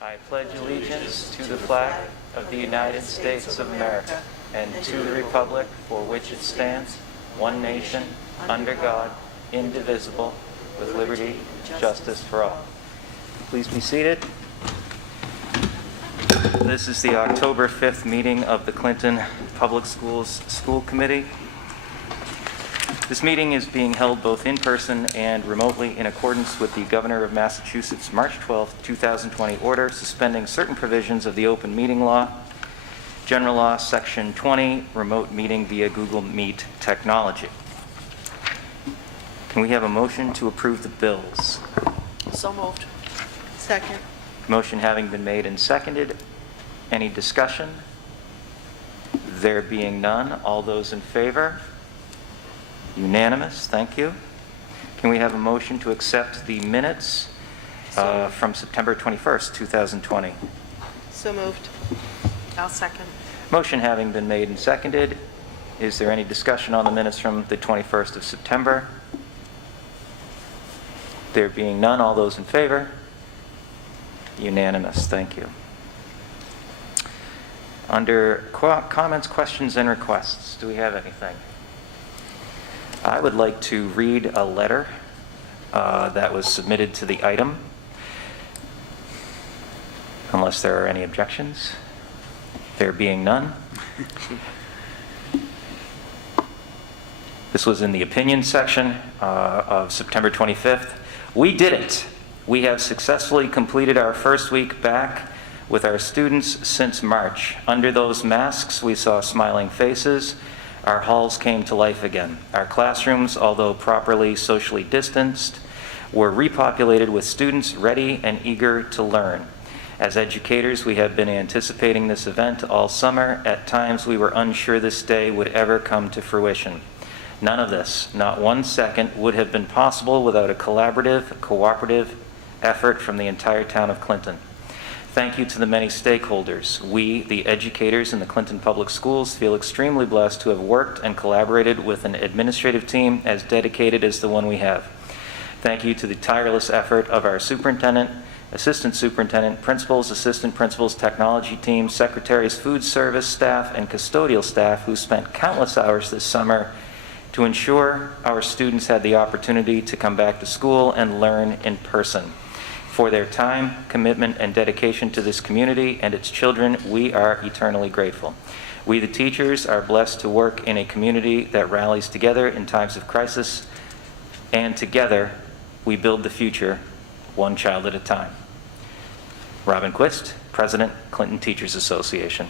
I pledge allegiance to the flag of the United States of America and to the republic for which it stands, one nation, under God, indivisible, with liberty and justice for all. Please be seated. This is the October 5th meeting of the Clinton Public Schools School Committee. This meeting is being held both in person and remotely in accordance with the Governor of Massachusetts' March 12, 2020 order suspending certain provisions of the Open Meeting Law, General Law, Section 20, remote meeting via Google Meet technology. Can we have a motion to approve the bills? So moved. Second. Motion having been made and seconded. Any discussion? There being none, all those in favor? Unanimous, thank you. Can we have a motion to accept the minutes from September 21st, 2020? So moved. I'll second. Motion having been made and seconded. Is there any discussion on the minutes from the 21st of September? There being none, all those in favor? Unanimous, thank you. Under comments, questions, and requests, do we have anything? I would like to read a letter that was submitted to the item, unless there are any objections. There being none. This was in the opinion section of September 25th. We did it. We have successfully completed our first week back with our students since March. Under those masks, we saw smiling faces. Our halls came to life again. Our classrooms, although properly socially distanced, were repopulated with students ready and eager to learn. As educators, we have been anticipating this event all summer. At times, we were unsure this day would ever come to fruition. None of this, not 1 second, would have been possible without a collaborative, cooperative effort from the entire town of Clinton. Thank you to the many stakeholders. We, the educators in the Clinton Public Schools, feel extremely blessed to have worked and collaborated with an administrative team as dedicated as the one we have. Thank you to the tireless effort of our superintendent, assistant superintendent, principals, assistant principals, technology team, secretaries, food service staff, and custodial staff who spent countless hours this summer to ensure our students had the opportunity to come back to school and learn in person. For their time, commitment, and dedication to this community and its children, we are eternally grateful. We, the teachers, are blessed to work in a community that rallies together in times of crisis, and together we build the future, one child at a time. Robin Quist, President, Clinton Teachers Association.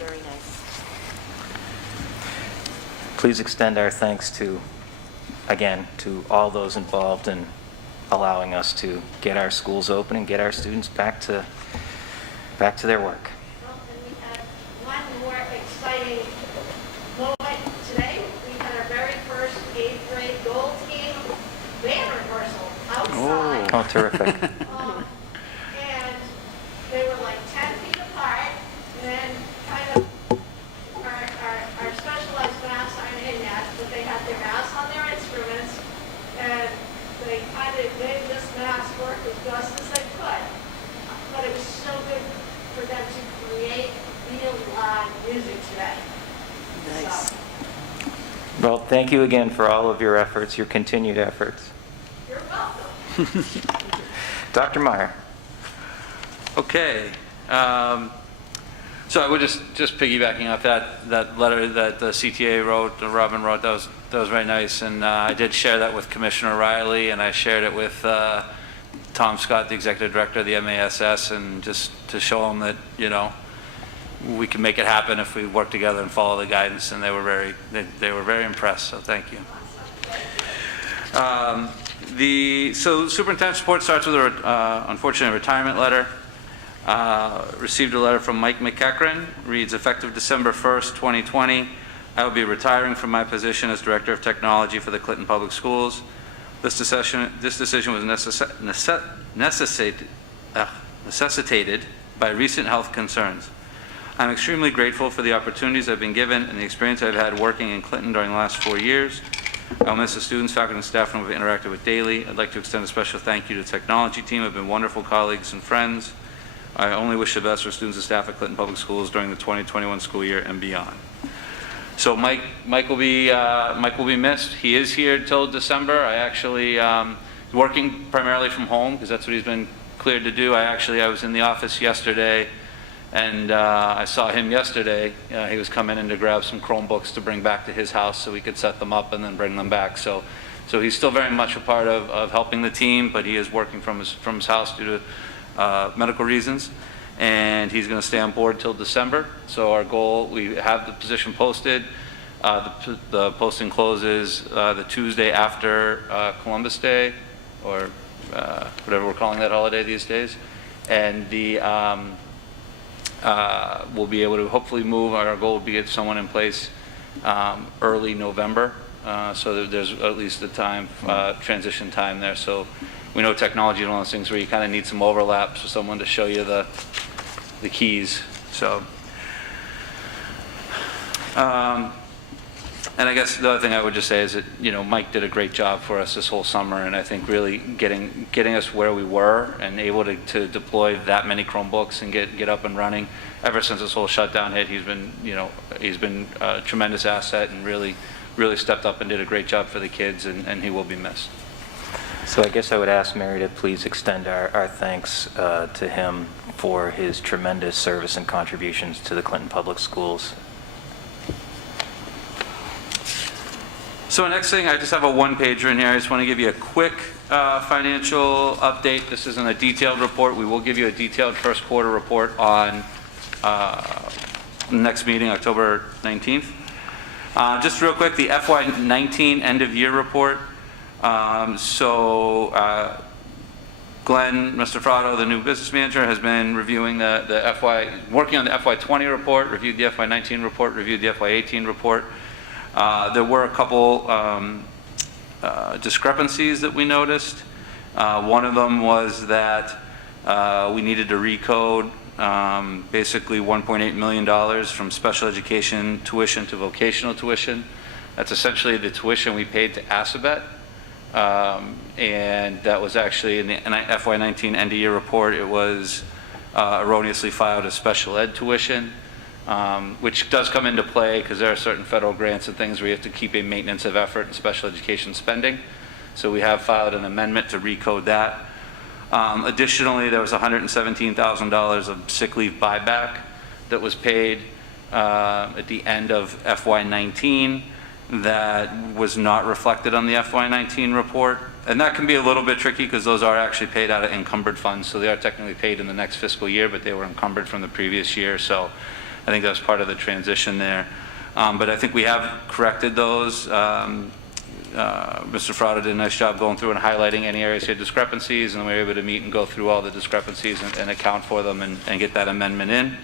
Very nice. Please extend our thanks to all those involved in allowing us to get our schools open and get our students back to their work. Well, and we had one more exciting moment today. We had our very first 8th grade goal team band rehearsal outside. Oh, terrific. And they were like 10 feet apart, and then kind of our specialized masks aren't in yet, but they had their masks on their instruments, and they kind of made this mask work as best as they could. But it was so good for them to create real live music today. Nice. So, Well, thank you again for all of your efforts, your continued efforts. you're welcome. Dr. Meyer. Okay. So I would just piggybacking off that letter that the CTA wrote, Robin wrote, that was very nice. And I did share that with Commissioner Riley, and I shared it with Tom Scott, the Executive Director of the MASS, and just to show them that, we can make it happen if we work together and follow the guidance. And they were very impressed, so thank you. So Superintendent's Report starts with a unfortunate retirement letter. Received a letter from Mike McEachran, reads, effective December 1st, 2020, I will be retiring from my position as Director of Technology for the Clinton Public Schools. This decision was necessitated by recent health concerns. I'm extremely grateful for the opportunities I've been given and the experience I've had working in Clinton during the last 4 years. I'll miss the students, faculty, and staff whom I've interacted with daily. I'd like to extend a special thank you to the technology team. I've been wonderful colleagues and friends. I only wish the best for students and staff at Clinton Public Schools during the 2021 school year and beyond. So Mike will be missed. He is here till December. I actually working primarily from home because that's what he's been cleared to do. I was in the office yesterday, and I saw him yesterday. He was coming in to grab some Chromebooks to bring back to his house so we could set them up and then bring them back. So he's still very much a part of helping the team, but he is working from his house due to medical reasons. And he's going to stay on board till December. So our goal, we have the position posted. The posting closes the Tuesday after Columbus Day, or whatever we're calling that holiday these days. And we'll be able to hopefully move. Our goal would be to get someone in place early November, so that there's at least a time, transition time there. So we know technology is one of those things where you kind of need some overlaps for someone to show you the keys. So, and I guess the other thing I would just say is that, Mike did a great job for us this whole summer, and I think really getting us where we were and able to deploy that many Chromebooks and get up and running. Ever since this whole shutdown hit, he's been a tremendous asset and really stepped up and did a great job for the kids, and he will be missed. So I guess I would ask Mary to please extend our thanks to him for his tremendous service and contributions to the Clinton Public Schools. So next thing, I just have a one-pager in here. I just want to give you a quick financial update. This isn't a detailed report. We will give you a detailed first quarter report on next meeting, October 19th. Just real quick, the FY19 end-of-year report. Glenn, Mr. Frotto, the new business manager, has been reviewing working on the FY20 report, reviewed the FY19 report, reviewed the FY18 report. There were a couple discrepancies that we noticed. One of them was that we needed to recode basically $1.8 million from special education tuition to vocational tuition. That's essentially the tuition we paid to Assabet. And that was actually in the FY19 end of year report. It was erroneously filed as special ed tuition, which does come into play because there are certain federal grants and things where you have to keep a maintenance of effort in special education spending. So we have filed an amendment to recode that. Additionally, there was $117,000 of sick leave buyback that was paid at the end of FY19 that was not reflected on the FY19 report. And that can be a little bit tricky because those are actually paid out of encumbered funds. So they are technically paid in the next fiscal year, but they were encumbered from the previous year. So I think that's part of the transition there. But I think we have corrected those. Mr. Frotto did a nice job going through and highlighting any areas he had discrepancies, and we were able to meet and go through all the discrepancies and account for them and get that amendment in.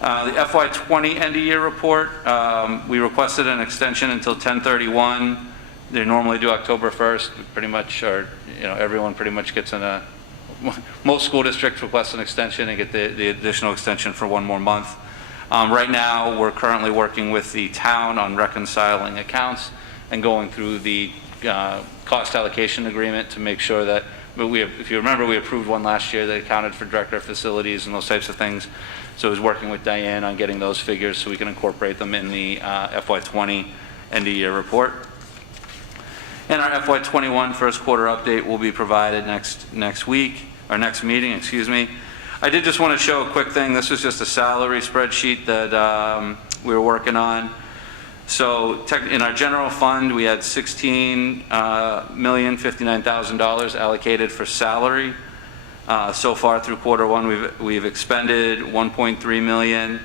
The FY20 end-of-year report, we requested an extension until 10/31. They normally do October 1st. Pretty much, everyone pretty much gets most school districts request an extension and get the additional extension for one more month. Right now, we're currently working with the town on reconciling accounts and going through the cost allocation agreement to make sure that, if you remember, we approved one last year that accounted for director of facilities and those types of things. So I was working with Diane on getting those figures so we can incorporate them in the FY20 end-of-year report. And our FY21 first quarter update will be provided next week, or next meeting, excuse me. I did just want to show a quick thing. This was just a salary spreadsheet that we were working on. So in our general fund, we had $16,059,000 allocated for salary. So far through quarter one, we've expended $1.3 million.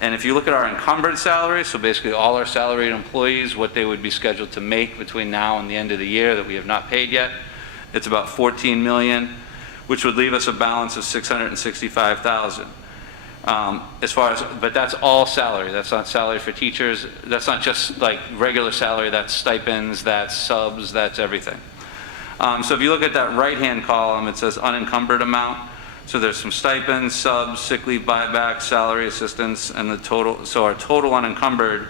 And if you look at our encumbered salary, so basically all our salaried employees, what they would be scheduled to make between now and the end of the year that we have not paid yet, it's about $14 million, which would leave us a balance of $665,000. But that's all salary. That's not salary for teachers. That's not just like regular salary. That's stipends, that's subs, that's everything. So if you look at that right-hand column, it says unencumbered amount. So there's some stipends, subs, sick leave buyback, salary assistance, and the total. So our total unencumbered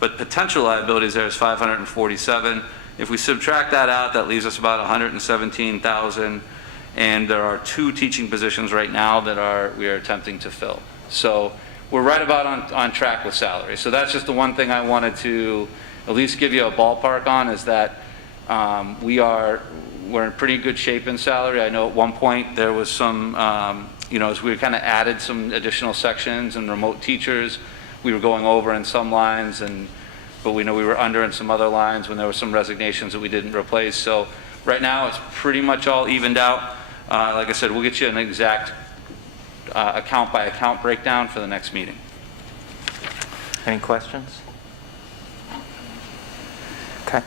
but potential liabilities there is 547. If we subtract that out, that leaves us about 117,000, and there are 2 teaching positions right now that we are attempting to fill. So we're right about on track with salary. So that's just the one thing I wanted to at least give you a ballpark on, is that we're in pretty good shape in salary. I know at one point there was some, as we kind of added some additional sections and remote teachers, we were going over in some lines, but we know we were under in some other lines when there were some resignations that we didn't replace. So right now it's pretty much all evened out. Like I said, we'll get you an exact account by account breakdown for the next meeting. Any questions? Okay.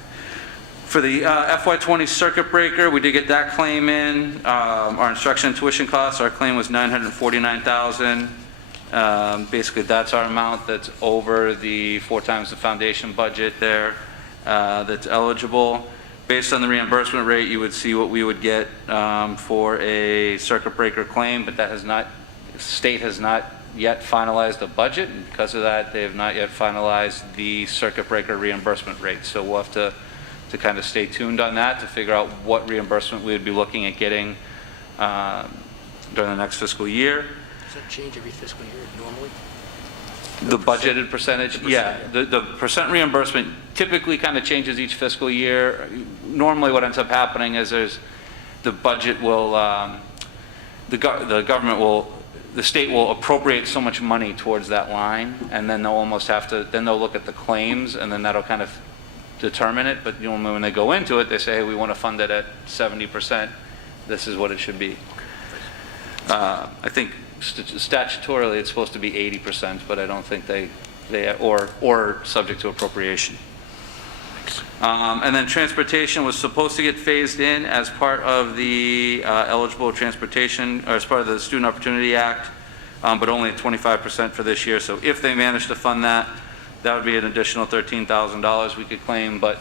For the FY20 circuit breaker, we did get that claim in. Our instruction and tuition costs, our claim was $949,000. Basically, that's our amount that's over the 4 times the foundation budget there that's eligible. Based on the reimbursement rate, you would see what we would get for a circuit breaker claim, but the state has not yet finalized a budget, and because of that, they have not yet finalized the circuit breaker reimbursement rate. So we'll have to kind of stay tuned on that to figure out what reimbursement we would be looking at getting during the next fiscal year. Does that change every fiscal year normally? The budgeted percentage? Yeah, the percent reimbursement typically kind of changes each fiscal year. Normally what ends up happening is the budget will, the state will appropriate so much money towards that line, and then they'll look at the claims, and then that'll kind of determine it. But when they go into it, they say, hey, we want to fund it at 70%. This is what it should be. I think statutorily it's supposed to be 80%, but I don't think they or subject to appropriation. And then transportation was supposed to get phased in as part of the eligible transportation, or as part of the Student Opportunity Act, but only at 25% for this year. So if they manage to fund that, that would be an additional $13,000 we could claim. But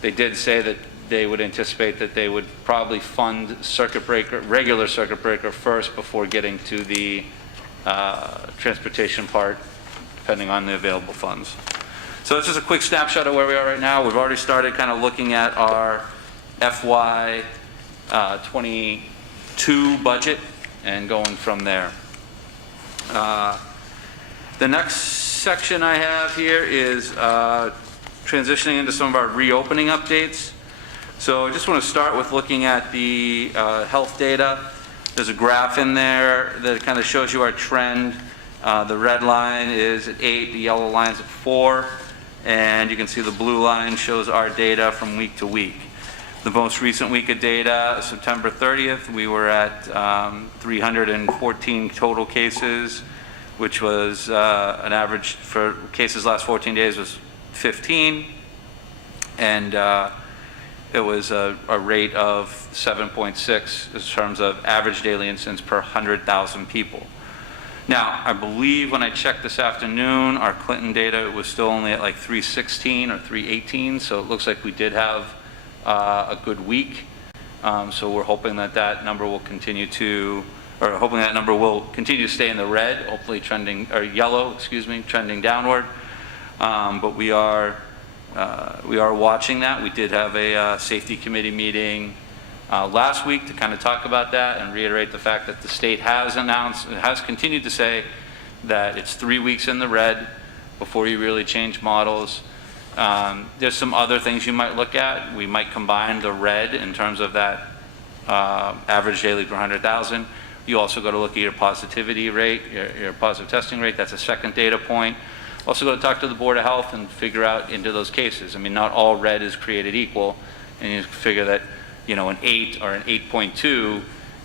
they did say that they would anticipate that they would probably fund regular circuit breaker first before getting to the transportation part, depending on the available funds. So it's just a quick snapshot of where we are right now. We've already started kind of looking at our FY 22 budget and going from there. The next section I have here is transitioning into some of our reopening updates. So I just want to start with looking at the health data. There's a graph in there that kind of shows you our trend. The red line is at 8, the yellow line is at 4, and you can see the blue line shows our data from week to week. The most recent week of data, September 30th, we were at 314 total cases, which was an average for cases last 14 days was 15, and it was a rate of 7.6 in terms of average daily incidence per 100,000 people. Now, I believe when I checked this afternoon, our Clinton data was still only at like 316 or 318, so it looks like we did have a good week. So we're hoping that number will continue to, or hoping that number will continue to stay in the red, hopefully trending, or yellow, trending downward. But we are watching that. We did have a safety committee meeting last week to kind of talk about that and reiterate the fact that the state has continued to say that it's 3 weeks in the red before you really change models. There's some other things you might look at. We might combine the red in terms of that average daily per 100,000. You also got to look at your positivity rate, your positive testing rate. That's a second data point. Also go to talk to the Board of Health and figure out into those cases. I mean, not all red is created equal, and you figure that, an 8 or an 8.2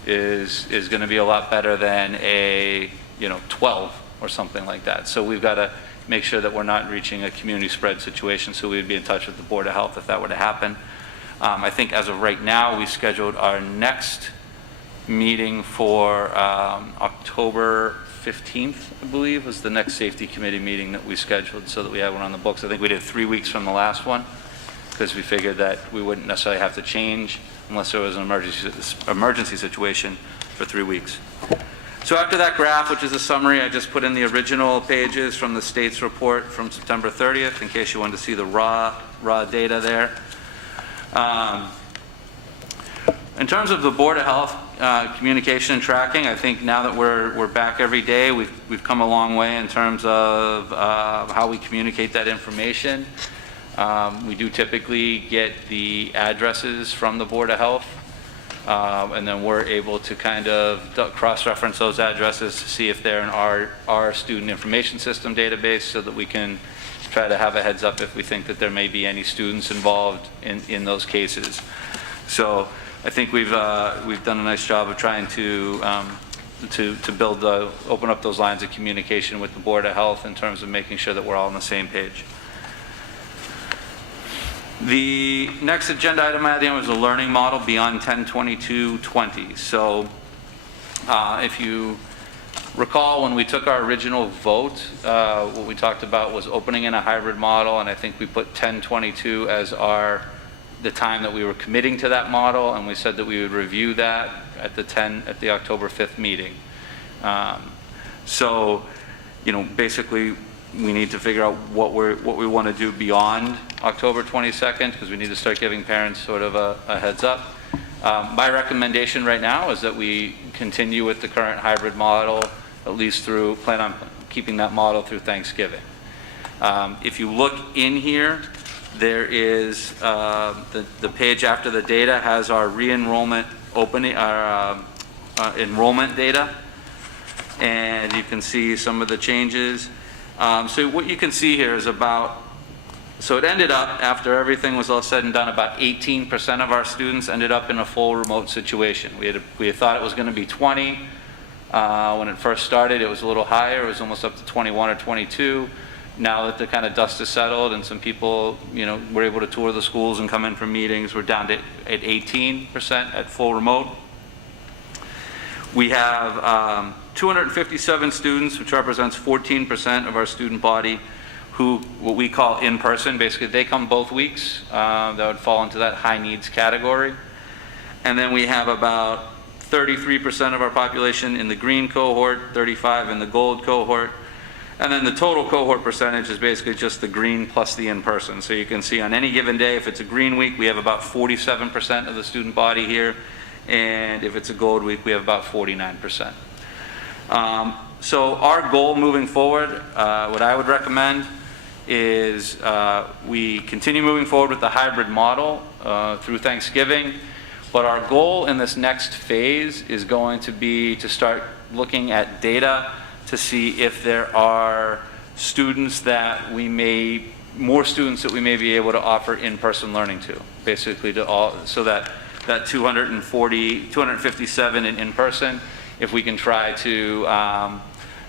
is going to be a lot better than a, 12 or something like that. So we've got to make sure that we're not reaching a community spread situation, so we'd be in touch with the Board of Health if that were to happen. I think as of right now, we scheduled our next meeting for October 15th, I believe, was the next safety committee meeting that we scheduled, so that we have one on the books. I think we did 3 weeks from the last one, because we figured that we wouldn't necessarily have to change unless there was an emergency situation for 3 weeks. So after that graph, which is a summary, I just put in the original pages from the state's report from September 30th, in case you wanted to see the raw data there. In terms of the Board of Health communication and tracking, I think now that we're back every day, we've come a long way in terms of how we communicate that information. We do typically get the addresses from the Board of Health, and then we're able to kind of cross-reference those addresses to see if they're in our student information system database, so that we can try to have a heads up if we think that there may be any students involved in those cases. So I think we've done a nice job of trying to open up those lines of communication with the Board of Health in terms of making sure that we're all on the same page. The next agenda item I had in was a learning model beyond 10/22/20. So if you recall, when we took our original vote, what we talked about was opening in a hybrid model, and I think we put 10/22 as the time that we were committing to that model, and we said that we would review that at the October 5th meeting. So, basically, we need to figure out what we want to do beyond October 22nd, because we need to start giving parents sort of a heads up. My recommendation right now is that we continue with the current hybrid model, at least plan on keeping that model through Thanksgiving. If you look in here, there is the page after the data has our re-enrollment opening, our enrollment data, and you can see some of the changes. So what you can see here is so it ended up, after everything was all said and done, about 18% of our students ended up in a full remote situation. We had thought it was going to be 20. When it first started, it was a little higher. It was almost up to 21 or 22. Now that the kind of dust has settled and some people, were able to tour the schools and come in for meetings, we're down to at 18% at full remote. We have 257 students, which represents 14% of our student body, who what we call in person. Basically, they come both weeks. That would fall into that high needs category. And then we have about 33% of our population in the green cohort, 35% in the gold cohort. And then the total cohort percentage is basically just the green plus the in-person. So you can see on any given day, if it's a green week, we have about 47% of the student body here. And if it's a gold week, we have about 49%. So our goal moving forward, what I would recommend is we continue moving forward with the hybrid model through Thanksgiving. But our goal in this next phase is going to be to start looking at data to see if there are students that more students that we may be able to offer in-person learning to, basically so that 257 in person, if we can try to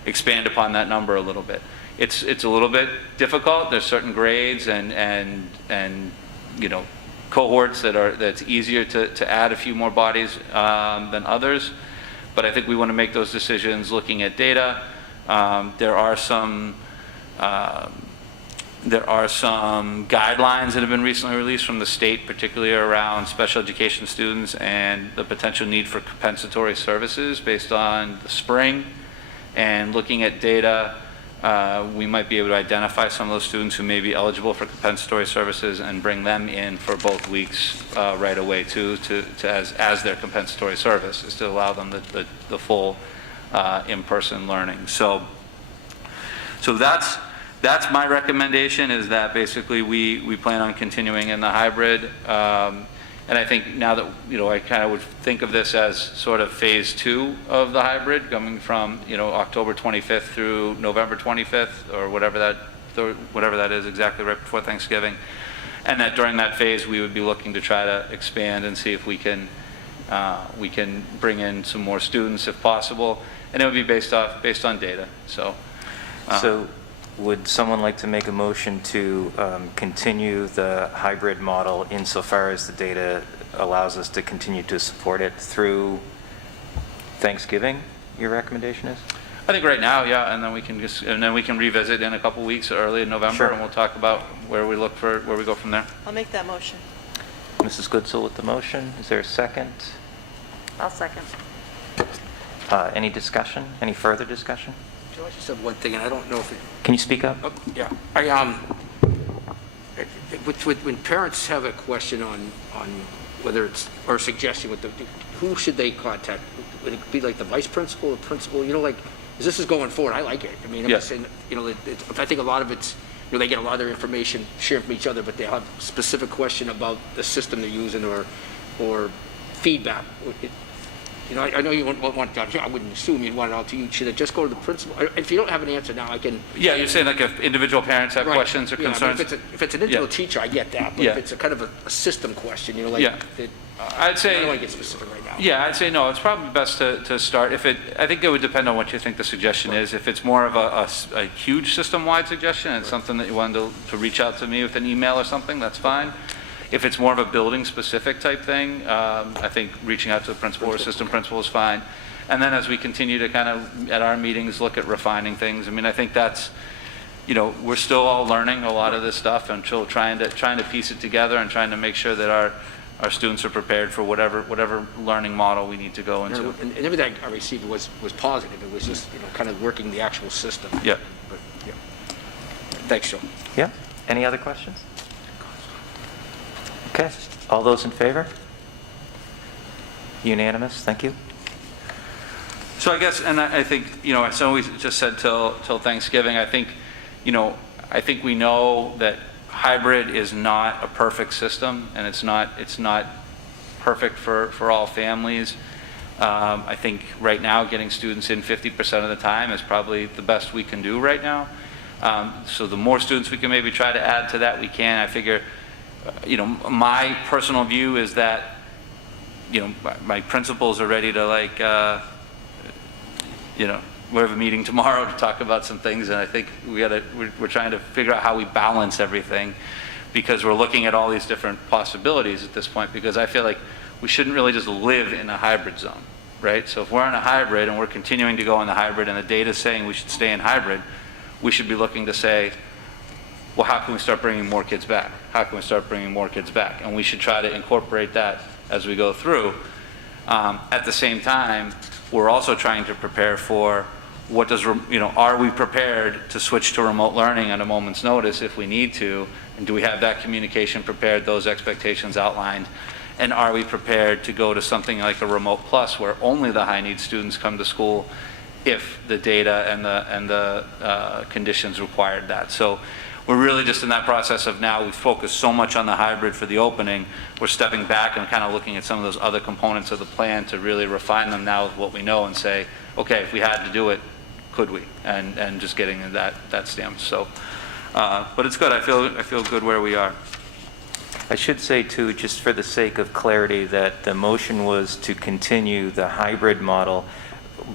expand upon that number a little bit. It's a little bit difficult. There's certain grades and cohorts that's easier to add a few more bodies than others. But I think we want to make those decisions looking at data. There are some guidelines that have been recently released from the state, particularly around special education students and the potential need for compensatory services based on the spring. And looking at data, we might be able to identify some of those students who may be eligible for compensatory services and bring them in for both weeks right away too, as their compensatory service, is to allow them the full in-person learning. So that's my recommendation, is that basically we plan on continuing in the hybrid. And I think now that, I kind of would think of this as sort of phase 2 of the hybrid, coming from, October 25th through November 25th, or whatever that is, exactly right before Thanksgiving. And that during that phase, we would be looking to try to expand and see if we can bring in some more students if possible. And it would be based on data. So would someone like to make a motion to continue the hybrid model insofar as the data allows us to continue to support it through Thanksgiving, your recommendation is? I think right now, yeah, and then we can revisit in a couple weeks, early in November, Sure. and we'll talk about where we go from there. I'll make that motion. Mrs. Goodsell with the motion. Is there a second? I'll second. Any discussion? Any further discussion? Joe, I just have one thing, and I don't know if it, Can you speak up? yeah, when parents have a question on whether it's, or a suggestion with who should they contact? Would it be like the vice principal or principal, like, as this is going forward, I like it. I mean, I'm Yeah. just saying, I think a lot of it's, they get a lot of their information shared from each other, but they have a specific question about the system they're using or feedback. I know you wouldn't want it, I wouldn't assume you'd want it all to you. Should it just go to the principal? If you don't have an answer now, I can. Yeah, you're saying like if individual parents have Right. questions or Yeah, I mean, concerns? if it's an individual Yeah. teacher, I get that, but Yeah. if it's a kind of a system question, Yeah. I'd I say. don't want to get specific right now. Yeah, I'd say no. It's probably best to start. I think it would depend on what you think the suggestion is. If it's more of a huge system-wide suggestion, and it's something that you wanted to reach out to me with an email or something, that's fine. If it's more of a building-specific type thing, I think reaching out to the principal or assistant principal is fine. And then as we continue to kind of, at our meetings, look at refining things, I mean, I think that's, we're still all learning a lot of this stuff and still trying to piece it together and trying to make sure that our students are prepared for whatever learning model we need to go into. And everything I received was positive. It was just, kind of working the actual system. Yeah. But, yeah. Thanks, Joe. Yeah? Any other questions? Okay. All those in favor? Unanimous? Thank you. So I guess, and I think, it's always just said till Thanksgiving, I think we know that hybrid is not a perfect system, and it's not perfect for all families. I think right now getting students in 50% of the time is probably the best we can do right now. So the more students we can maybe try to add to that, we can. I figure, my personal view is that, my principals are ready to we have a meeting tomorrow to talk about some things, and I think we're trying to figure out how we balance everything, because we're looking at all these different possibilities at this point, because I feel like we shouldn't really just live in a hybrid zone, right? So if we're in a hybrid and we're continuing to go in the hybrid and the data is saying we should stay in hybrid, we should be looking to say, well, how can we start bringing more kids back? How can we start bringing more kids back? And we should try to incorporate that as we go through. At the same time, we're also trying to prepare for are we prepared to switch to remote learning at a moment's notice if we need to? And do we have that communication prepared, those expectations outlined? And are we prepared to go to something like a remote plus where only the high need students come to school if the data and the conditions required that? So we're really just in that process of now we've focused so much on the hybrid for the opening, we're stepping back and kind of looking at some of those other components of the plan to really refine them now with what we know and say, okay, if we had to do it, could we? And just getting that stamp. So, but it's good. I feel good where we are. I should say, too, just for the sake of clarity, that the motion was to continue the hybrid model,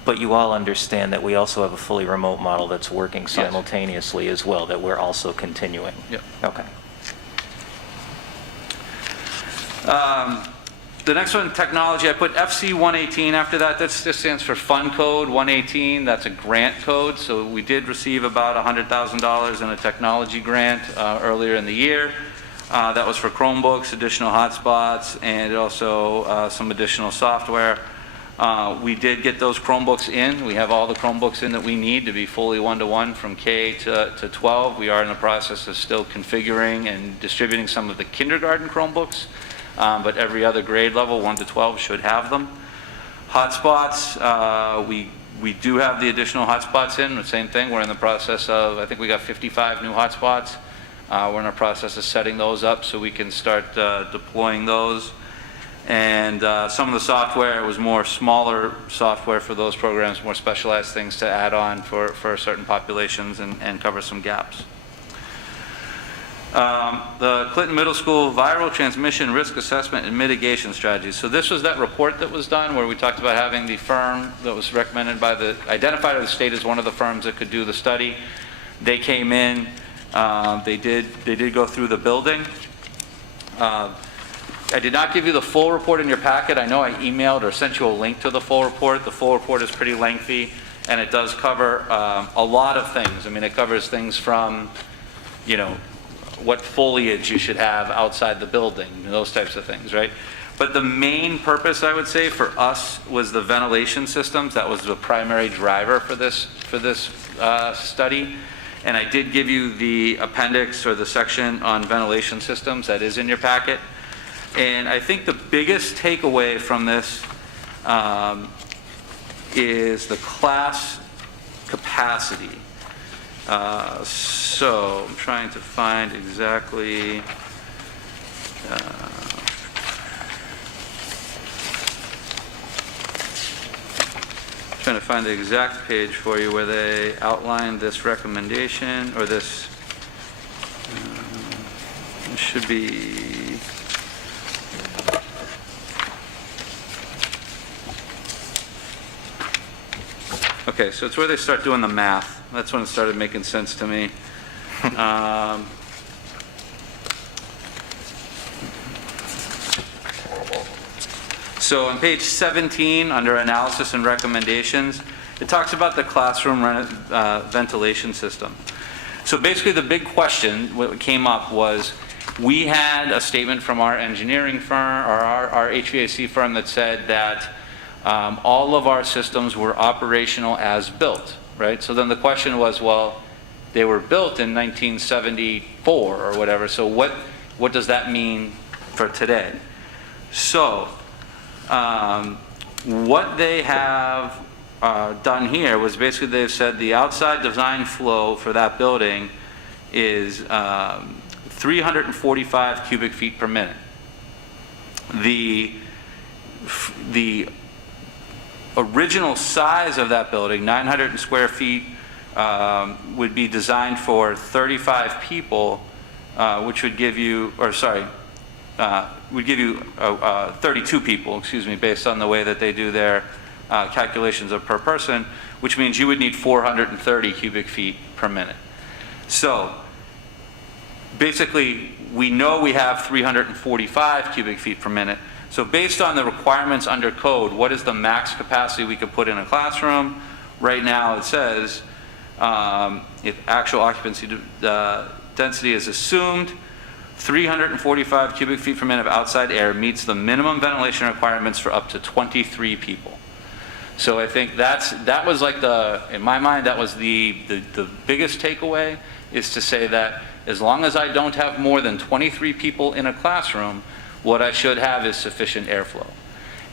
but you all understand that we also have a fully remote model that's working simultaneously as well, that we're also continuing. Yep. Okay. The next one, technology, I put FC 118 after that. That just stands for Fund Code 118. That's a grant code. So we did receive about $100,000 in a technology grant earlier in the year. That was for Chromebooks, additional hotspots, and also some additional software. We did get those Chromebooks in. We have all the Chromebooks in that we need to be fully one-to-one from K to 12. We are in the process of still configuring and distributing some of the kindergarten Chromebooks, but every other grade level, 1 to 12, should have them. Hotspots, we do have the additional hotspots in. The same thing, we're in the process of, I think we got 55 new hotspots. We're in the process of setting those up so we can start deploying those. And some of the software was more smaller software for those programs, more specialized things to add on for certain populations and cover some gaps. The Clinton Middle School Viral Transmission Risk Assessment and Mitigation Strategies. So this was that report that was done where we talked about having the firm that was recommended identified by the state as one of the firms that could do the study. They came in, they did go through the building. I did not give you the full report in your packet. I know I emailed or sent you a link to the full report. The full report is pretty lengthy, and it does cover a lot of things. I mean, it covers things from, what foliage you should have outside the building, those types of things, right? But the main purpose, I would say, for us was the ventilation systems. That was the primary driver for this study. And I did give you the appendix or the section on ventilation systems that is in your packet. And I think the biggest takeaway from this is the class capacity. So I'm trying to find exactly. Trying to find the exact page for you where they outlined this recommendation, or this it should be. Okay, so it's where they start doing the math. That's when it started making sense to me. So on page 17, under analysis and recommendations, it talks about the classroom ventilation system. So basically the big question, what came up was, we had a statement from our engineering firm, or our HVAC firm, that said that all of our systems were operational as built, right? So then the question was, well, they were built in 1974 or whatever, so what does that mean for today? So what they have done here was basically they've said the outside design flow for that building is 345 cubic feet per minute. The original size of that building, 900 square feet, would be designed for 35 people, which would give you, would give you 32 people, excuse me, based on the way that they do their calculations of per person, which means you would need 430 cubic feet per minute. So basically, we know we have 345 cubic feet per minute. So based on the requirements under code, what is the max capacity we could put in a classroom? Right now it says, if actual occupancy density is assumed, 345 cubic feet per minute of outside air meets the minimum ventilation requirements for up to 23 people. So I think that was like in my mind, that was the biggest takeaway, is to say that as long as I don't have more than 23 people in a classroom, what I should have is sufficient airflow.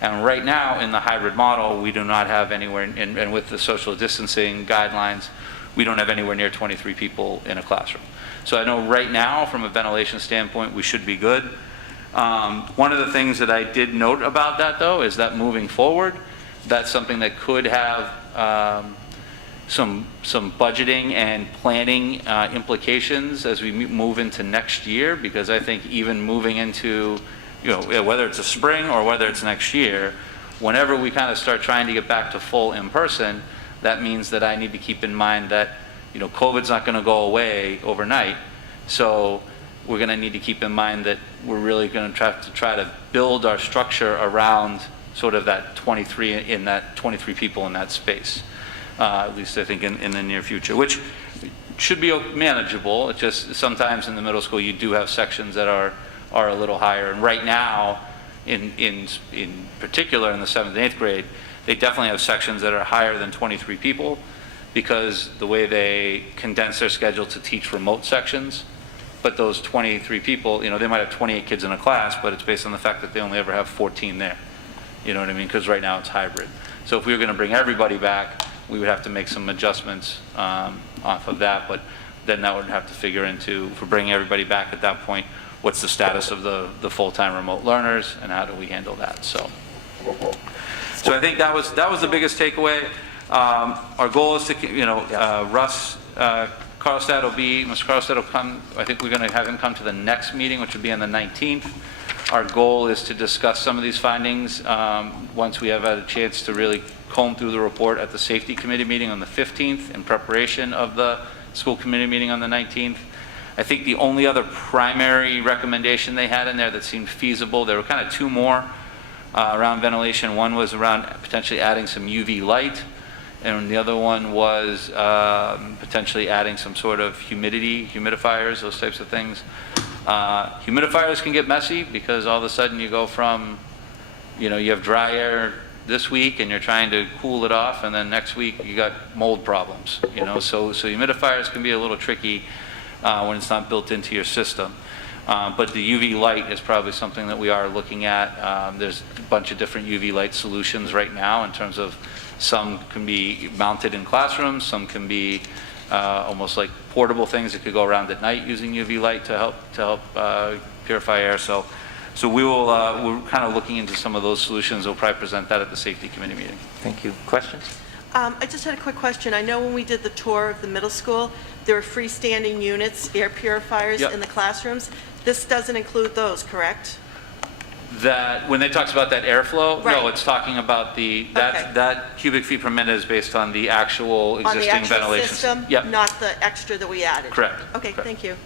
And right now in the hybrid model, we do not have anywhere, and with the social distancing guidelines, we don't have anywhere near 23 people in a classroom. So I know right now, from a ventilation standpoint, we should be good. One of the things that I did note about that, though, is that moving forward, that's something that could have some budgeting and planning implications as we move into next year, because I think even moving into, whether it's a spring or whether it's next year, whenever we kind of start trying to get back to full in-person, that means that I need to keep in mind that COVID's not going to go away overnight. So we're going to need to keep in mind that we're really going to try to build our structure around sort of that 23 people in that space. At least I think in the near future, which should be manageable. It's just sometimes in the middle school you do have sections that are a little higher. And right now, in particular in the 7th and 8th grade, they definitely have sections that are higher than 23 people, because the way they condense their schedule to teach remote sections. But those 23 people, they might have 28 kids in a class, but it's based on the fact that they only ever have 14 there. You know what I mean? Because right now it's hybrid. So if we were going to bring everybody back, we would have to make some adjustments off of that, but then that would have to figure into, if we're bringing everybody back at that point, what's the status of the full-time remote learners, and how do we handle that? So I think that was the biggest takeaway. Our goal is to, Russ Carlstadt Mr. Carlstadt will come. I think we're going to have him come to the next meeting, which will be on the 19th. Our goal is to discuss some of these findings once we have had a chance to really comb through the report at the safety committee meeting on the 15th in preparation of the school committee meeting on the 19th. I think the only other primary recommendation they had in there that seemed feasible, there were kind of two more around ventilation. One was around potentially adding some UV light, and the other one was potentially adding some sort of humidifiers, those types of things. Humidifiers can get messy, because all of a sudden you go from you have dry air this week and you're trying to cool it off, and then next week you got mold problems, so humidifiers can be a little tricky when it's not built into your system. But the UV light is probably something that we are looking at. There's a bunch of different UV light solutions right now in terms of some can be mounted in classrooms, some can be almost like portable things that could go around at night using UV light to help purify air. So we're kind of looking into some of those solutions. We'll probably present that at the safety committee meeting. Thank you. Questions? I just had a quick question. I know when we did the tour of the middle school, there were freestanding units, air purifiers Yep. in the classrooms. This doesn't include those, correct? That, when they talks about that airflow, no, Right. it's talking about Okay. that cubic feet per minute is based on the actual On the existing actual ventilation. system? Yep, Not the extra that we added? correct. Okay, correct. thank you.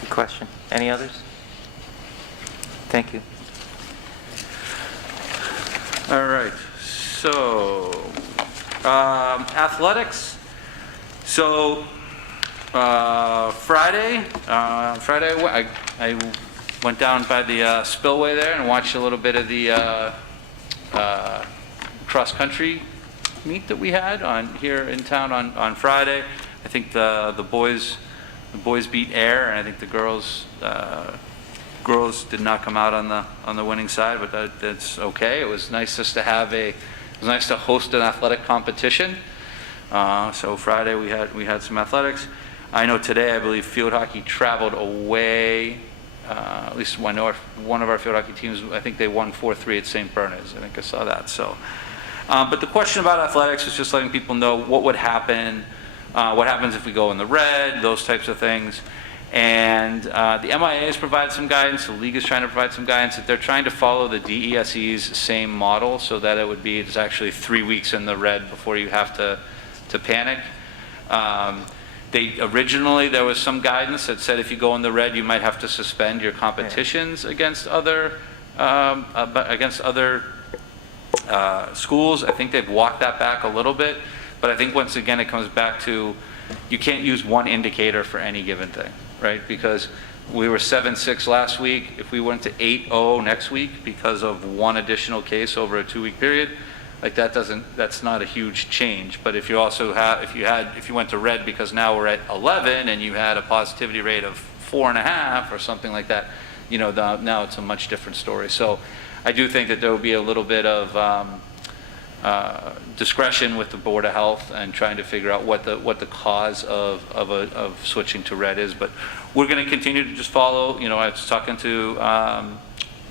Good question. Any others? Thank you. All right, so, athletics. So, Friday, I went down by the spillway there and watched a little bit of the cross-country meet that we had here in town on Friday. I think the boys beat air, and I think the girls did not come out on the winning side, but that's okay. It was nice just to it was nice to host an athletic competition. So Friday we had some athletics. I know today, I believe field hockey traveled away. At least one of our field hockey teams, I think they won 4-3 at St. Bernard's. I think I saw that. So, but the question about athletics is just letting people know what would happen, what happens if we go in the red, those types of things. And the MIA has provided some guidance. The league is trying to provide some guidance that they're trying to follow the DESE's same model, so that it's actually 3 weeks in the red before you have to panic. Originally there was some guidance that said if you go in the red, you might have to suspend your competitions against other schools. I think they've walked that back a little bit, but I think once again it comes back to you can't use one indicator for any given thing, right? Because we were 7-6 last week. If we went to 8-0 next week because of one additional case over a 2-week period, like that's not a huge change. But if you went to red because now we're at 11 and you had a positivity rate of 4.5 or something like that, now it's a much different story. So I do think that there will be a little bit of discretion with the Board of Health and trying to figure out what the cause of switching to red is. But we're going to continue to just follow. I was talking to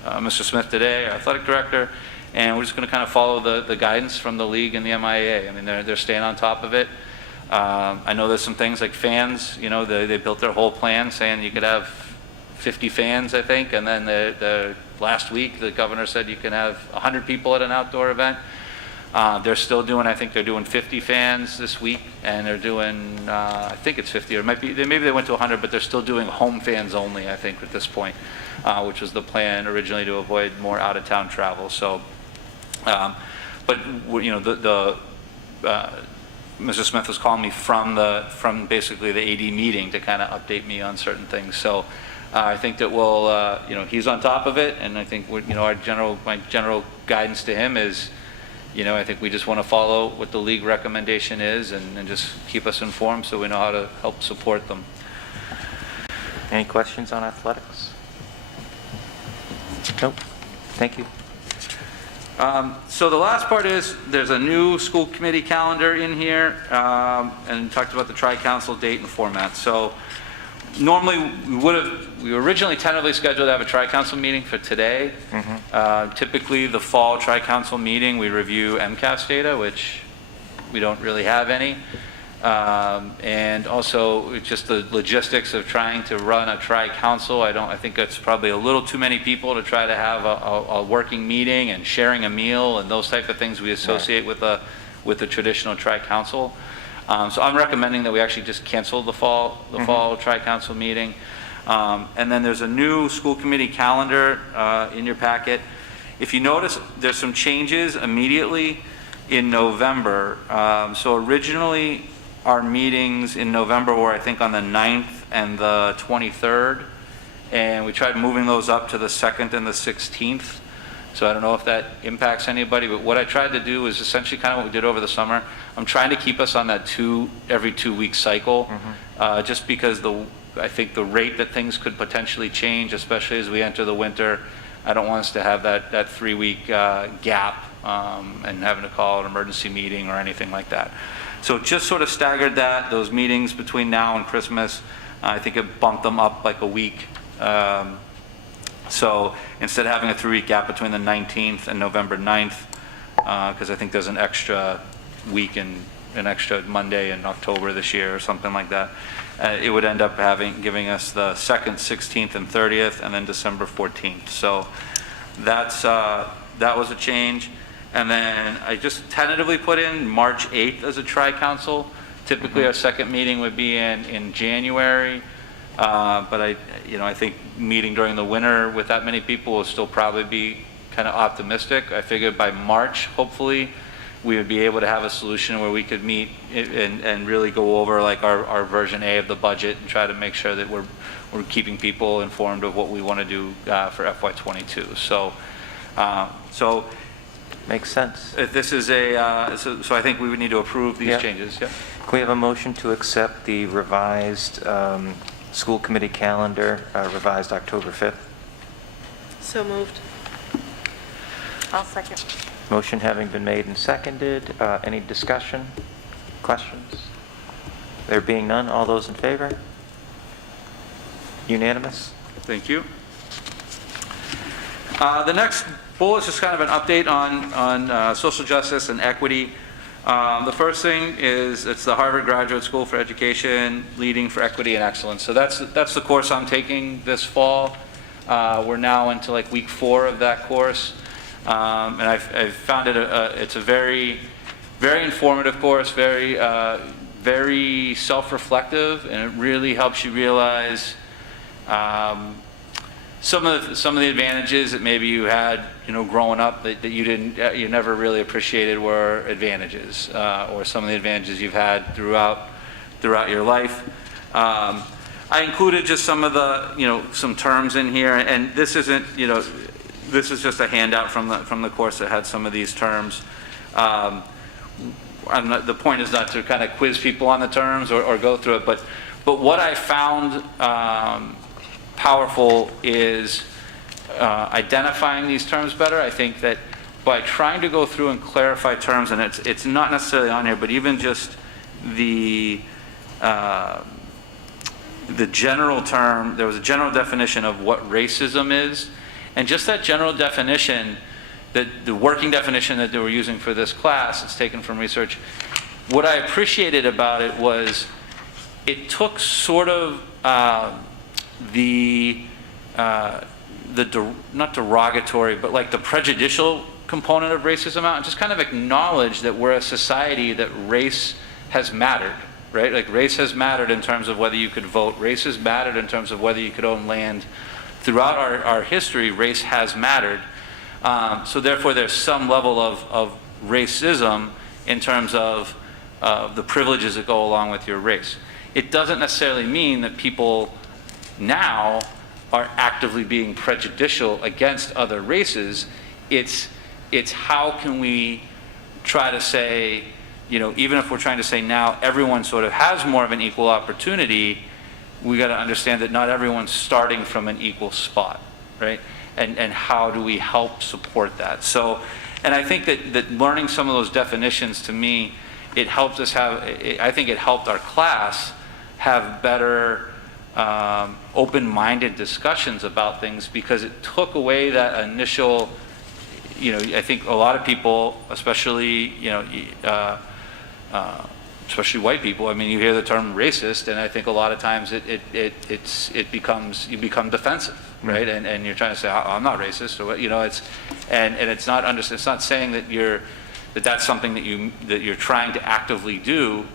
Mr. Smith today, our athletic director, and we're just going to kind of follow the guidance from the league and the MIA. I mean, they're staying on top of it. I know there's some things like fans. They built their whole plan saying you could have 50 fans, I think, and then the last week the governor said you can have 100 people at an outdoor event. They're still doing, I think they're doing 50 fans this week, and they're doing, I think it's 50, or maybe they went to 100, but they're still doing home fans only, I think, at this point, which was the plan originally to avoid more out-of-town travel. So, but Mr. Smith was calling me from basically the AD meeting to kind of update me on certain things. So I think that he's on top of it, and I think my general guidance to him is, I think we just want to follow what the league recommendation is and just keep us informed so we know how to help support them. Any questions on athletics? Nope. Thank you. So the last part is there's a new school committee calendar in here, and talked about the tri-council date and format. So normally we were originally tentatively scheduled to have a tri-council meeting for today. Typically the fall tri-council meeting we review MCAS data, which we don't really have any. And also it's just the logistics of trying to run a tri-council. I think it's probably a little too many people to try to have a working meeting and sharing a meal and those type of things we associate with the traditional tri-council. So I'm recommending that we actually just cancel the fall tri-council meeting. And then there's a new school committee calendar in your packet. If you notice, there's some changes immediately in November. So originally, our meetings in November were, I think, on the 9th and the 23rd, and we tried moving those up to the 2nd and the 16th. So I don't know if that impacts anybody, but what I tried to do is essentially kind of what we did over the summer. I'm trying to keep us on that every 2 week cycle, just because I think the rate that things could potentially change, especially as we enter the winter, I don't want us to have that 3 week gap and having to call an emergency meeting or anything like that. So just sort of staggered those meetings between now and Christmas. I think it bumped them up like a week. So instead of having a 3 week gap between the 19th and November 9th, because I think there's an extra week and an extra Monday in October this year or something like that, it would end up giving us the 2nd, 16th, and 30th, and then December 14th. So that was a change. And then I just tentatively put in March 8th as a tri-council. Typically, our second meeting would be in January, but I think meeting during the winter with that many people will still probably be kind of optimistic. I figured by March, hopefully, we would be able to have a solution where we could meet and really go over like our version A of the budget and try to make sure that we're keeping people informed of what we want to do for FY22. So Makes sense. this is so I think we would need to approve these changes. Yeah. Can we have a motion to accept the revised school committee calendar, revised October 5th? So moved. I'll second. Motion having been made and seconded, any discussion, questions? There being none, all those in favor? Unanimous? Thank you. The next bullet is just kind of an update on social justice and equity. The first thing is it's the Harvard Graduate School for Education, Leading for Equity and Excellence. So that's the course I'm taking this fall. We're now into like week 4 of that course. And I've found it's a very, very informative course, very self-reflective, and it really helps you realize some of the advantages that maybe you had, growing up that you never really appreciated were advantages, or some of the advantages you've had throughout your life. I included just some of the, some terms in here, and this isn't, this is just a handout from the course that had some of these terms. The point is not to kind of quiz people on the terms or go through it, but what I found powerful is identifying these terms better. I think that by trying to go through and clarify terms, and it's not necessarily on here, but even just the general term, there was a general definition of what racism is. And just that general definition, the working definition that they were using for this class, it's taken from research, what I appreciated about it was it took sort of not derogatory, but like the prejudicial component of racism out, and just kind of acknowledge that we're a society that race has mattered, right? Like race has mattered in terms of whether you could vote. Race has mattered in terms of whether you could own land. Throughout our history, race has mattered. So therefore, there's some level of racism in terms of the privileges that go along with your race. It doesn't necessarily mean that people now are actively being prejudicial against other races. It's how can we try to say, even if we're trying to say now everyone sort of has more of an equal opportunity, we got to understand that not everyone's starting from an equal spot, right? And how do we help support that? So, and I think that learning some of those definitions, to me, it helped us I think it helped our class have better open-minded discussions about things, because it took away that initial, I think a lot of people, especially, especially white people, I mean, you hear the term racist, and I think a lot of times you become defensive, right? And you're trying to say, I'm not racist, or what, it's not saying that that's something that you're trying to actively do.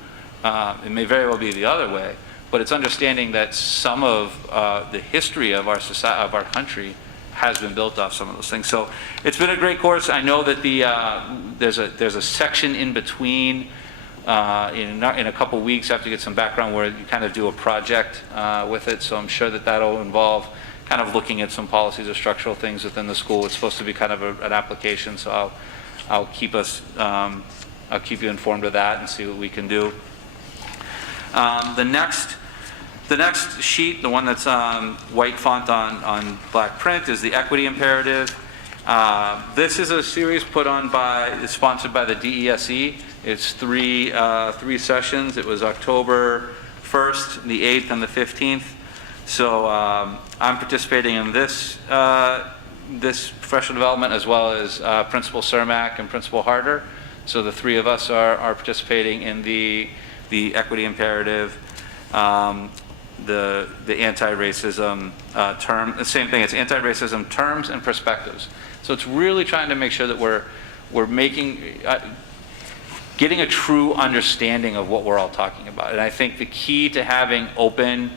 It may very well be the other way, but it's understanding that some of the history of our society, of our country, has been built off some of those things. So it's been a great course. I know that there's a section in between. In a couple weeks, I have to get some background where you kind of do a project with it, so I'm sure that'll involve kind of looking at some policies or structural things within the school. It's supposed to be kind of an application, so I'll keep you informed of that and see what we can do. The next sheet, the one that's white font on black print, is the equity imperative. This is a series it's sponsored by the DESE. It's three sessions. It was October 1st, the 8th, and the 15th. So I'm participating in this professional development, as well as Principal Cermak and Principal Harder. So the three of us are participating in the equity imperative, the anti-racism term. The same thing. It's anti-racism terms and perspectives. So it's really trying to make sure that we're getting a true understanding of what we're all talking about. And I think the key to having open,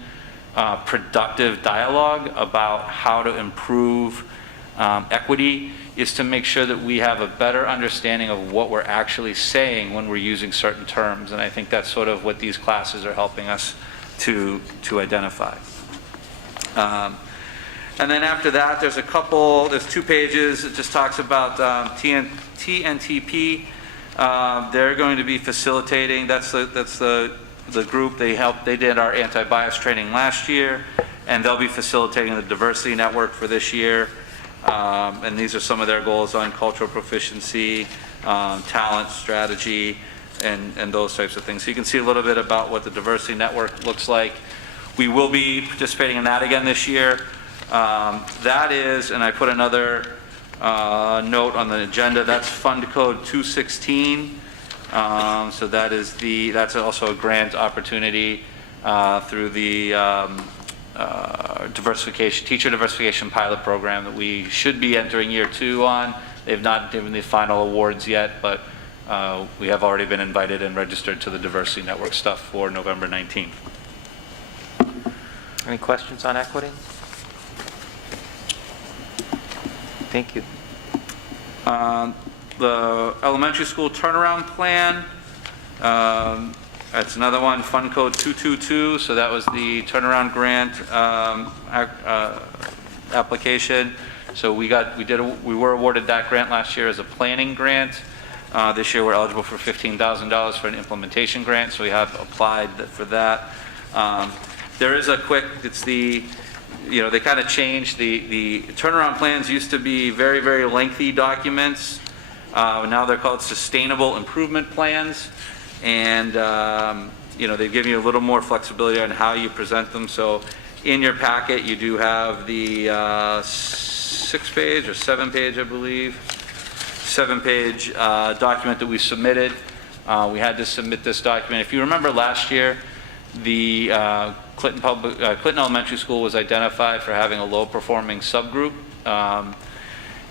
productive dialogue about how to improve equity is to make sure that we have a better understanding of what we're actually saying when we're using certain terms. And I think that's sort of what these classes are helping us to identify. And then after that, there's 2 pages. It just talks about TNTP. They're going to be facilitating. That's the group. They did our anti-bias training last year, and they'll be facilitating the diversity network for this year. And these are some of their goals on cultural proficiency, talent strategy, and those types of things. So you can see a little bit about what the diversity network looks like. We will be participating in that again this year. That is, and I put another note on the agenda, that's Fund Code 216. So that's also a grant opportunity through the teacher diversification pilot program that we should be entering year 2 on. They've not given the final awards yet, but we have already been invited and registered to the diversity network stuff for November 19th. Any questions on equity? Thank you. The elementary school turnaround plan, that's another one, Fund Code 222. So that was the turnaround grant application. So we were awarded that grant last year as a planning grant. This year we're eligible for $15,000 for an implementation grant. So we have applied for that. There is they kind of changed the turnaround plans. Used to be very, very lengthy documents. Now they're called sustainable improvement plans. And, they give you a little more flexibility on how you present them. So in your packet, you do have the 6-page or 7-page, I believe, 7-page document that we submitted. We had to submit this document. If you remember last year, the Clinton Elementary School was identified for having a low-performing subgroup,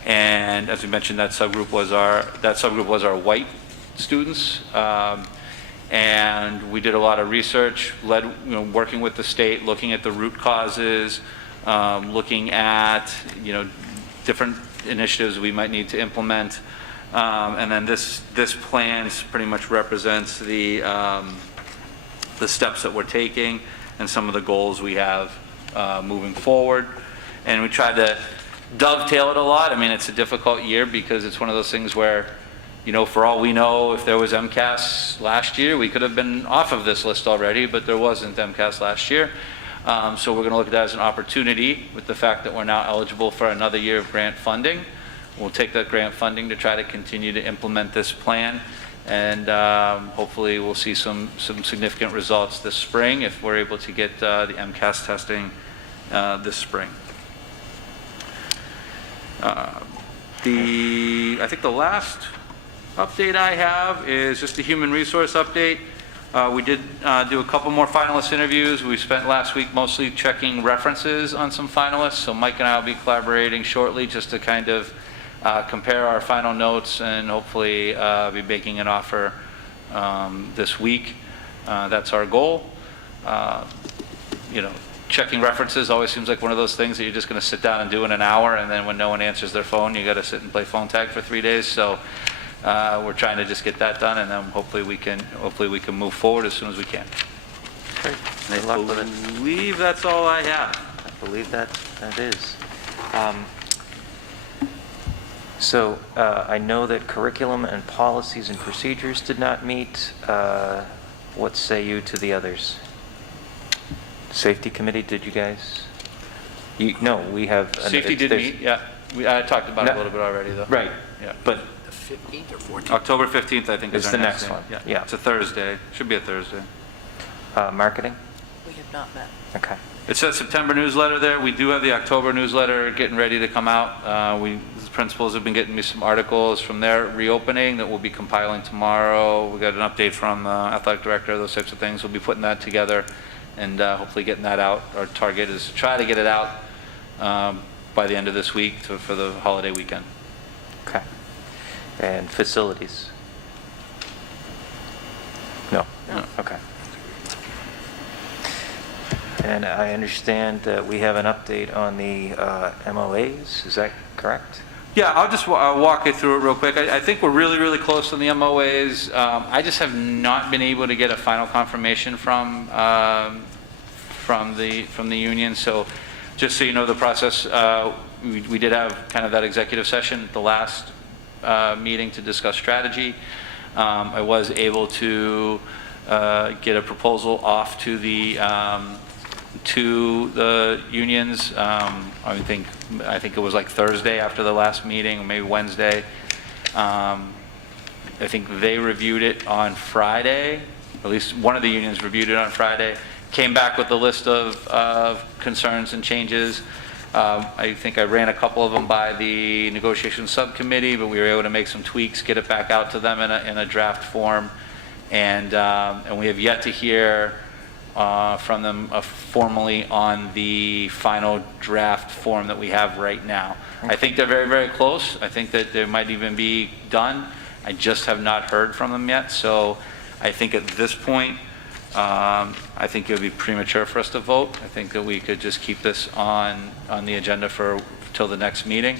and as we mentioned, that subgroup was our white students, and we did a lot of research, working with the state, looking at the root causes, looking at different initiatives we might need to implement, and then this plan pretty much represents the steps that we're taking and some of the goals we have moving forward. And we tried to dovetail it a lot. I mean, it's a difficult year because it's one of those things where, for all we know, if there was MCAS last year, we could have been off of this list already, but there wasn't MCAS last year. So we're going to look at that as an opportunity with the fact that we're now eligible for another year of grant funding. We'll take that grant funding to try to continue to implement this plan. And hopefully we'll see some significant results this spring if we're able to get the MCAS testing this spring. I think the last update I have is just a human resource update. We did do a couple more finalist interviews. We spent last week mostly checking references on some finalists. So Mike and I will be collaborating shortly just to kind of compare our final notes and hopefully be making an offer this week. That's our goal. Checking references always seems like one of those things that you're just going to sit down and do in an hour, and then when no one answers their phone, you got to sit and play phone tag for 3 days. So we're trying to just get that done, and then hopefully we can move forward as soon as we can. Great. Good luck with it. I believe that's all I have. I believe that is. So I know that curriculum and policies and procedures did not meet. What say you to the others? Safety committee, did you guys? No, we have. Safety did meet, yeah. I talked about it a little bit already, though. Right, Yeah. but The 15th or 14th? October 15th, I think, is It's our the next next one, meeting. yeah. It's a Thursday. Should be a Thursday. marketing? We have not met. Okay. It says September newsletter there. We do have the October newsletter getting ready to come out. The principals have been getting me some articles from their reopening that we'll be compiling tomorrow. We got an update from the athletic director, those types of things. We'll be putting that together and hopefully getting that out. Our target is to try to get it out by the end of this week for the holiday weekend. Okay. And facilities? No? No. Okay. And I understand that we have an update on the MOAs, is that correct? Yeah, I'll just walk you through it real quick. I think we're really, really close on the MOAs. I just have not been able to get a final confirmation from the union. So just so you know the process, we did have kind of that executive session at the last meeting to discuss strategy. I was able to get a proposal off to the unions. I think it was like Thursday after the last meeting, or maybe Wednesday. I think they reviewed it on Friday. At least one of the unions reviewed it on Friday. Came back with a list of concerns and changes. I think I ran a couple of them by the negotiation subcommittee, but we were able to make some tweaks, get it back out to them in a draft form, and we have yet to hear from them formally on the final draft form that we have right now. I think they're very, very close. I think that they might even be done. I just have not heard from them yet. So I think at this point, I think it would be premature for us to vote. I think that we could just keep this on the agenda till the next meeting.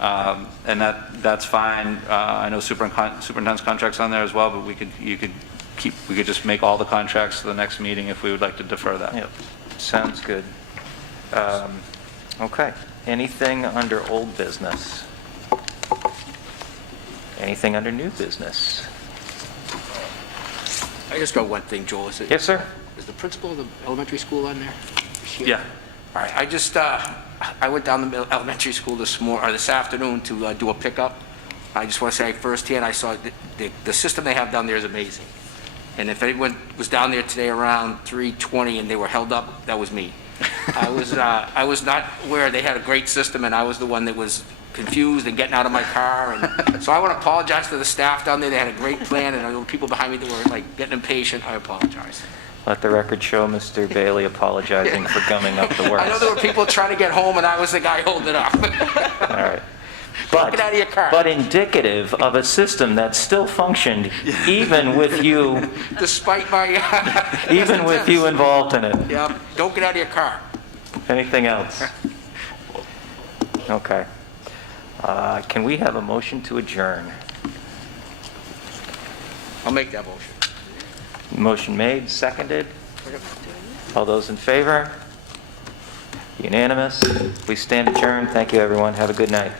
And that's fine. I know superintendent's contract's on there as well, but we could just make all the contracts to the next meeting if we would like to defer that. Yep, sounds good. Okay, anything under old business? Anything under new business? I just got one thing, Joel. Yes, sir? Is the principal of the elementary school on there? Is she on? Yeah. All right, I went down the elementary school this afternoon to do a pickup. I just want to say firsthand, I saw the system they have down there is amazing. And if anyone was down there today around 3:20 and they were held up, that was me. I was not aware they had a great system, and I was the one that was confused and getting out of my car. And so I want to apologize to the staff down there. They had a great plan, and there were people behind me that were like getting impatient. I apologize. Let the record show Mr. Bailey apologizing for gumming up the works. I know there were people trying to get home, and I was the guy holding it up. All right. Get out of your car. But indicative of a system that still functioned even with you, Despite my... even with you involved in it. Yeah, don't get out of your car. Anything else? Okay. Can we have a motion to adjourn? I'll make that motion. Motion made, seconded. All those in favor? Unanimous. We stand adjourned. Thank you, everyone. Have a good night.